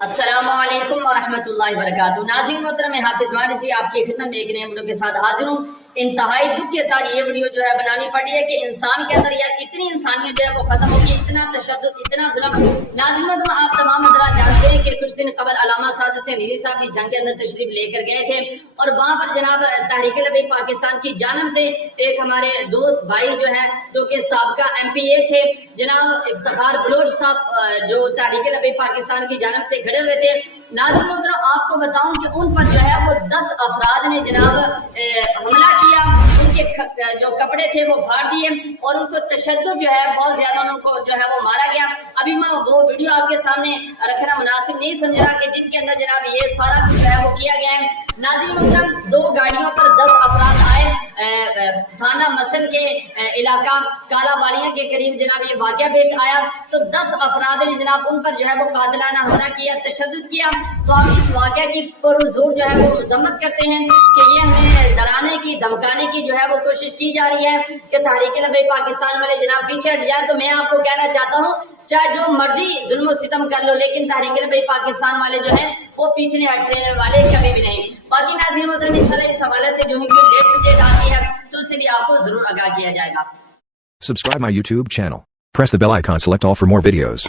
السلام علیکم ورحمۃ اللہ وبرکاتہ۔ ناظرین محترم، میں حافظ وارثی آپ کی خدمت میں ایک نئے ویڈیو کے ساتھ حاضر ہوں۔ انتہائی دکھ کے ساتھ یہ ویڈیو جو ہے بنانی پڑی ہے کہ انسان کے اندر یار اتنی انسانیت جو ہے وہ ختم ہوگی، اتنا تشدد، اتنا ظلم۔ ناظرین محترم، آپ تمام حضرات جانتے ہیں کہ کچھ دن قبل علامہ صاحب حسین نیلی صاحب بھی جنگ کے اندر تشریف لے کر گئے تھے، اور وہاں پر جناب تحریک لبیک پاکستان کی جانب سے ایک ہمارے دوست بھائی جو ہیں، جو کہ سابقہ MPA تھے، جناب افتخار بلوچ صاحب، جو تحریک لبیک پاکستان کی جانب سے کھڑے ہوئے تھے۔ ناظرین محترم، آپ کو بتاؤں کہ ان پر جو ہے وہ 10 افراد نے جناب حملہ کیا، ان کے جو کپڑے تھے وہ پھاڑ دیے، اور ان کو تشدد جو ہے بہت زیادہ ان کو جو ہے وہ مارا گیا۔ ابھی میں وہ ویڈیو آپ کے سامنے رکھنا مناسب نہیں سمجھ رہا کہ جن کے اندر جناب یہ سارا کچھ جو ہے وہ کیا گیا ہے۔ ناظرین محترم، 2 گاڑیوں پر 10 افراد آئے، تھانہ مسن کے علاقہ کالا بالیاں کے قریب جناب یہ واقعہ پیش آیا، تو 10 افراد نے جناب ان پر جو ہے وہ قاتلانہ حملہ کیا، تشدد کیا۔ تو ہم اس واقعہ کی پرزور جو ہے وہ مذمت کرتے ہیں کہ یہ ہمیں ڈرانے کی، دھمکانے کی جو ہے وہ کوشش کی جا رہی ہے کہ تحریک لبیک پاکستان والے جناب پیچھے ہٹ جائیں۔ تو میں آپ کو کہنا چاہتا ہوں، چاہے جو مرضی ظلم و ستم کر لو، لیکن تحریک لبیک پاکستان والے جو ہیں وہ پیچھے ہٹنے والے کبھی بھی نہیں۔ باقی ناظرین محترم، انشاءاللہ اس حوالے سے جو ہی کوئی لیٹسٹ ڈیٹ آتی ہے تو اسے بھی آپ کو ضرور آگاہ کیا جائے گا۔ Subscribe my YouTube channel. Press the bell icon, select all for more videos.